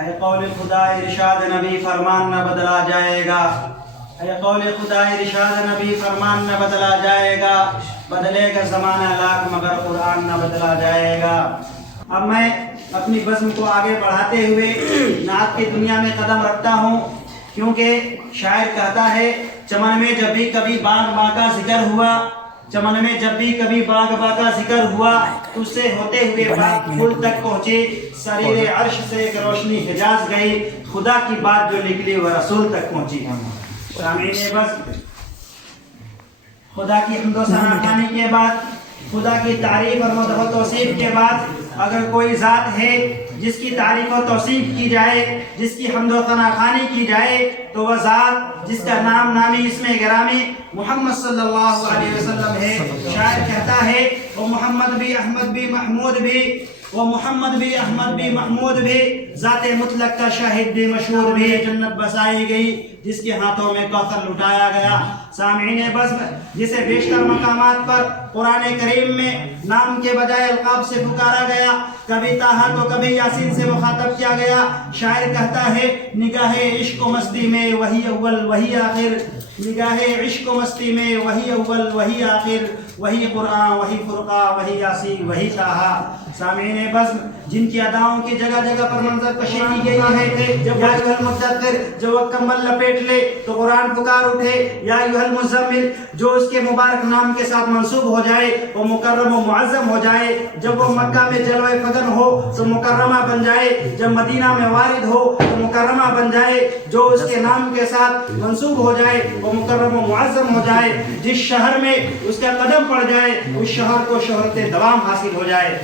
اے قول خدا ارشاد نبی فرمان نہ بدلا جائے گا، اے قول خدا ارشاد نبی فرمان نہ بدلا جائے گا، بدلے گا زمانہ لاکھ مگر قرآن نہ بدلا جائے گا۔ اب میں اپنی بزم کو آگے بڑھاتے ہوئے نعت کی دنیا میں قدم رکھتا ہوں، کیونکہ شاعر کہتا ہے چمن میں جب بھی کبھی باغ باں کا ذکر ہوا، چمن میں جب بھی کبھی باغ باں کا ذکر ہوا، تو سے ہوتے ہوئے باغ پھول تک پہنچے، سریر عرش سے ایک روشنی حجاز گئی، خدا کی بات جو نکلی وہ رسول تک پہنچی۔ سامعین بس خدا کی حمد و ثنا خوانی کے بعد، خدا کی تعریف اور مدح و توصیف کے بعد اگر کوئی ذات ہے جس کی تعریف و توصیف کی جائے، جس کی حمد و ثنا خوانی کی جائے، تو وہ ذات جس کا نام نامی اسم گرامی محمد صلی اللہ علیہ وسلم ہے۔ شاعر کہتا ہے وہ محمد بھی احمد بھی محمود بھی، وہ محمد بھی احمد بھی محمود بھی، ذات مطلق کا شاہد بھی مشہور بھی، جنت بسائی گئی جس کے ہاتھوں میں کوثر لٹایا گیا۔ سامعین بزم جسے بیشتر مقامات پر قرآن کریم میں نام کے بجائے القاب سے پکارا گیا، کبھی طٰہٰ تو کبھی یاسین سے مخاطب کیا گیا، شاعر کہتا ہے نگاہ عشق و مستی میں وہی اول وہی آخر، نگاہ عشق و مستی میں وہی اول وہی آخر، وہی قرآن وہی فرقہ وہی یاسین وہی طٰہٰ۔ سامعین بزم جن کی اداؤں کی جگہ جگہ پر منظر کشی کی گئی ہے، جب یا ایھا المدثر جو وہ کمبل لپیٹ لے تو قرآن پکار اٹھے، یا ایھا المزمل جو اس کے مبارک نام کے ساتھ منسوب ہو جائے وہ مکرم و معظم ہو جائے، جب وہ مکہ میں جلوہ فگن ہو تو مکرمہ بن جائے، جب مدینہ میں وارد ہو تو مکرمہ بن جائے، جو اس کے نام کے ساتھ منسوب ہو جائے وہ مکرم و معظم ہو جائے، جس شہر میں اس کا قدم پڑ جائے اس شہر کو شہرت دوام حاصل ہو جائے،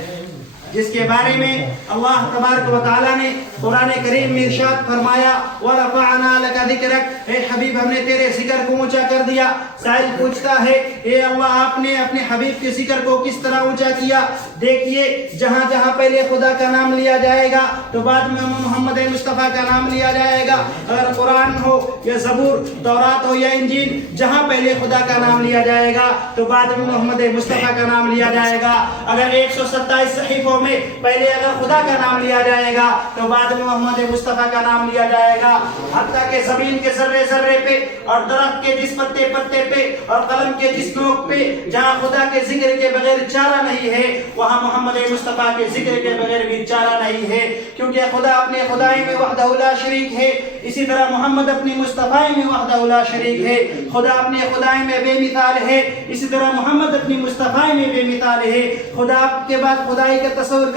جس کے بارے میں اللہ تبارک و تعالیٰ نے قرآن کریم میں ارشاد فرمایا وَرَفَعْنَا لَكَ ذِكْرَكَ، اے حبیب ہم نے تیرے ذکر کو اونچا کر دیا۔ سائل پوچھتا ہے اے اللہ آپ نے اپنے حبیب کے ذکر کو کس طرح اونچا کیا؟ دیکھیے جہاں جہاں پہلے خدا کا نام لیا جائے گا تو بعد میں محمد مصطفیٰ کا نام لیا جائے گا، اگر قرآن ہو یا زبور تورات ہو یا انجیل، جہاں پہلے خدا کا نام لیا جائے گا تو بعد میں محمد مصطفیٰ کا نام لیا جائے گا، اگر 127 صحیفوں میں پہلے اگر خدا کا نام لیا جائے گا تو بعد میں محمد مصطفیٰ کا نام لیا جائے گا، حتیٰ کہ زمین کے ذرے ذرے پہ اور درخت کے جس پتے پتے پہ اور قلم کے جس نوک پہ جہاں خدا کے ذکر کے بغیر چارہ نہیں ہے وہاں محمد مصطفیٰ کے ذکر کے بغیر بھی چارہ نہیں ہے، کیونکہ خدا اپنے خدائی میں وحدہ لا شریک ہے، اسی طرح محمد اپنی مصطفیٰ میں وحدہ لا شریک ہے، خدا اپنے خدائی میں بے مثال ہے، اسی طرح محمد اپنی مصطفیٰ میں بے مثال ہے، خدا کے بعد خدائی کا تصور